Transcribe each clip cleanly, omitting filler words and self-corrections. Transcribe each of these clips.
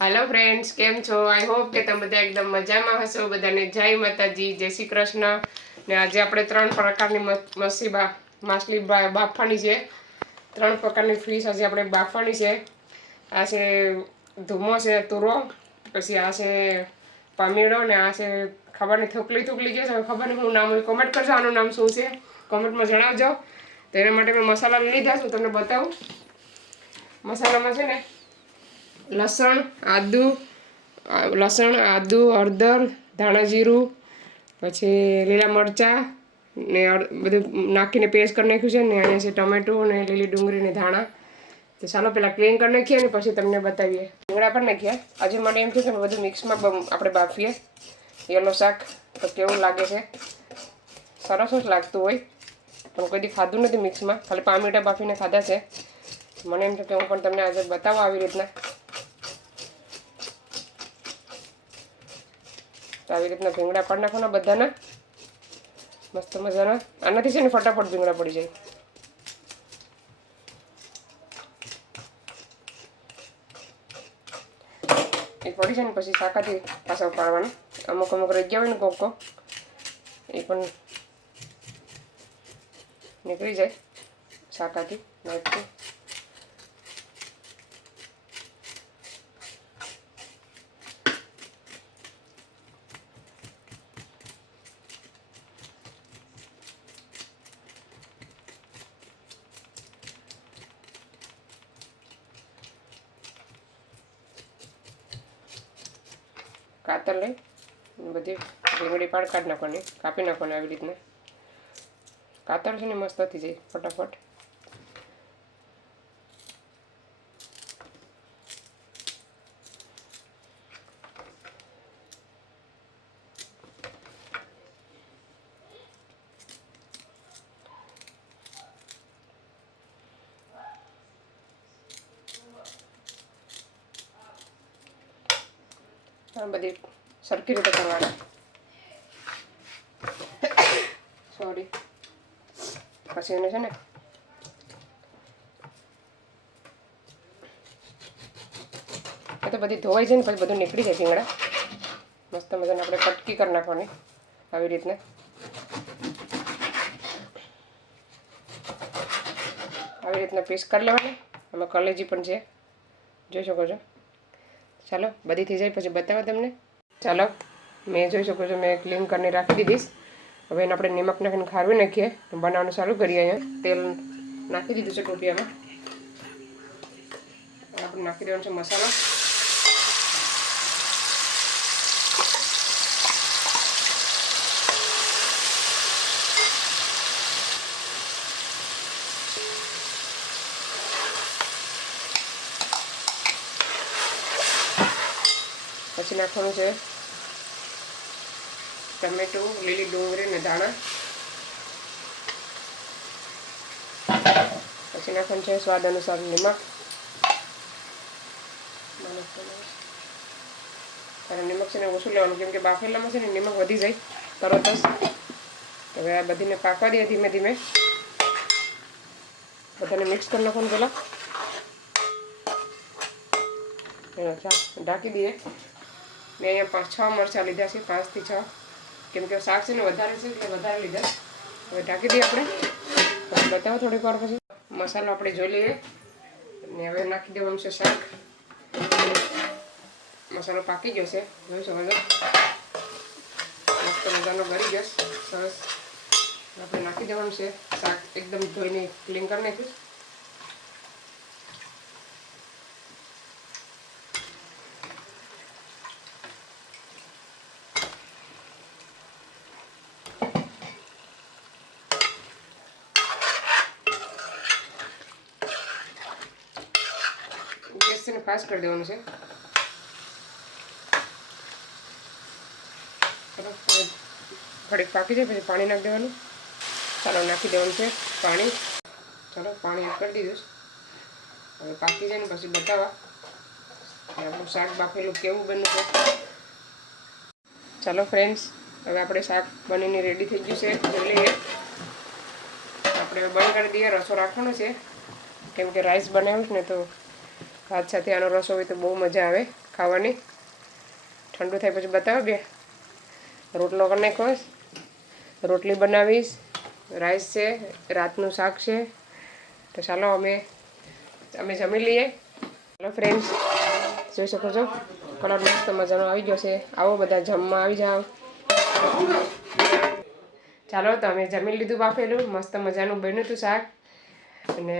Hello friends, केम छो? I hope के तमे બધા એકદમ મજામાં હશો। બધાને જય માતાજી, જય શ્રી કૃષ્ણ। ને આજે આપણે ત્રણ પ્રકારની માછલી બાફવાની છે। ત્રણ પ્રકારની ફિશ આજે આપણે બાફવાની છે। આ છે ધુમો છે, તુરો, પછી આ છે પામીડો ને આ છે ખબર નહીં થુકલી કે છે, ખબર નહીં હું નામ, કોમેન્ટ કરજો આનું નામ શું છે, કોમેન્ટમાં જણાવજો। તો એના માટે મેં મસાલા લીધા છે, તમને બતાવું। મસાલામાં છે ને લસણ, આદુ, હળદર, ધાણા જીરું, પછી લીલા મરચાં ને બધું નાખીને પેસ્ટ કરી નાખ્યું છે ને અહીંયા છે ટમેટું ને લીલી ડુંગળી ને ધાણા। તો ચાલો પહેલાં ક્લીન કરી નાખીએ ને પછી તમને બતાવીએ। રીંગણા પણ નાખ્યા। આજે મને એમ થયું કે બધું મિક્સમાં આપણે બાફીએ યલો શાક, તો કેવું લાગે છે। સરસ જ લાગતું હોય, પણ કોઈ દી ખાધું નથી મિક્સમાં, ખાલી પામીટા બાફીને ખાધા છે। મને એમ થયું કે હું પણ તમને આજે બતાવું આવી રીતના। તો આવી રીતના ભીંગડા પાડી નાખવાના બધાના મસ્ત મજાના। આનાથી છે ને ફટાફટ ભીંગડા પડી જાય। એ પડી જાય ને પછી શાકાથી પાછા પાડવાના। અમુક રહી ગયા હોય ને કોક એ પણ નીકળી જાય શાકાથી નાખી। કાતર લઈ બધી ભીંગડી કાઢી નાખવાની, કાપી નાખવાની આવી રીતના। કાતર છે ને મસ્ત થઈ જાય ફટાફટ। બધી સરખી રીતે કરવાના। સોરી, પછી એને છે ને એ તો બધી ધોવાઈ જાય ને પછી બધું નીકળી જાય ભીંગડા। મસ્ત મજાને આપણે કટકી કરી નાખવાની આવી રીતના। આવી રીતના પીસ કરી લેવાની। આમાં કલેજી પણ છે, જોઈ શકો છો। ચાલો બધી થઈ જાય પછી બતાવો તમને। ચાલો મેં જોઈ શકો છો મેં ક્લીન કરીને રાખી દીધીશ। હવે એને આપણે નિમક નાખીને ખારવી નાખીએ, બનાવવાનું ચાલુ કરીએ। અહીંયા તેલ નાખી દીધું છે ટોપિયામાં। આપણે નાખી દેવાનું છે મસાલો। પછી નાખવાનું છે ટમેટું, લીલી ડુંગળી ને ધાણા। પછી નાખવાનું છે સ્વાદ અનુસાર નિમક। અને નિમક છે ને ઓછું લેવાનું, કેમ કે બાફેલામાં છે ને નિમક વધી જાય તરત જ। હવે આ બધીને પાકવા દઈએ ધીમે ધીમે। બધાને મિક્સ કરી નાખવાનું પહેલાં, ઢાંકી દઈએ। મેં અહીંયા 5-6 મરચાં લીધા છે, 5 થી 6, કેમ કે શાક છે ને વધારે છે એટલે વધારે લીધા। હવે ઢાંકી દઈએ આપણે, પછી બતાવો થોડીક વાર પછી। મસાલો આપણે જોઈ લઈએ ને હવે નાખી દેવાનું છે શાક। મસાલો પાકી ગયો છે, જોઈ શકો છો, મસ્ત મજાનો ગળી ગયો સરસ। આપણે નાખી દેવાનું છે શાક, એકદમ ધોઈને ક્લીન કરી નાખીશ। ગેસ છે ને ફાસ્ટ કરી દેવાનું છે। ઘડીક પાકી જાય પછી પાણી નાખી દેવાનું। ચાલો નાખી દેવાનું છે પાણી। ચાલો પાણી એડ કરી દીધું। હવે પાકી જાય ને પછી બતાવવા આપણું શાક બાફેલું કેવું બન્યું છે। ચાલો ફ્રેન્ડ્સ, હવે આપણે શાક બનીને રેડી થઈ ગયું છે, જોઈ લઈએ। આપણે બંધ કરી દઈએ, રસો રાખવાનો છે, કેમ કે રાઈસ બનાવ્યું ને તો ભાત સાથે આનો રસો હોય તો બહુ મજા આવે ખાવાની. ઠંડુ થાય પછી બતાવો કે રોટલો કરી નાખો. રોટલી બનાવીશ, રાઈસ છે, રાતનું શાક છે. તો ચાલો અમે જમી લઈએ. હેલો ફ્રેન્ડ્સ, જોઈ શકો છો કલર મસ્ત મજાનો આવી ગયો છે. આવો બધા જમવા આવી જાઓ. ચાલો તો અમે જમી લીધું બાફેલું. મસ્ત મજાનું બન્યું હતું શાક અને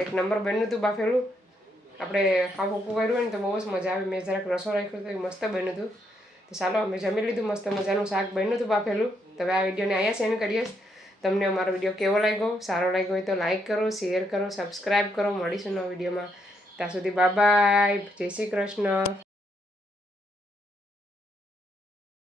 એક નંબર બન્યું હતું બાફેલું. આપણે આવું કર્યું હોય ને તો બહુ જ મજા આવે. મેં જરાક રસો રાખ્યો તો એ મસ્ત બન્યું હતું. તો ચાલો અમે જમી લીધું. મસ્ત મજાનું શાક બન્યું હતું બાફેલું. તો હવે આ વિડીયોને અહીંયા સેન્ડ કરીએ. તમને અમારો વિડીયો કેવો લાગ્યો? સારો લાગ્યો હોય તો લાઈક કરો, શેર કરો, સબસ્ક્રાઈબ કરો. મળીશું નવા વિડીયોમાં. ત્યાં સુધી બાય બાય. જય શ્રી કૃષ્ણ.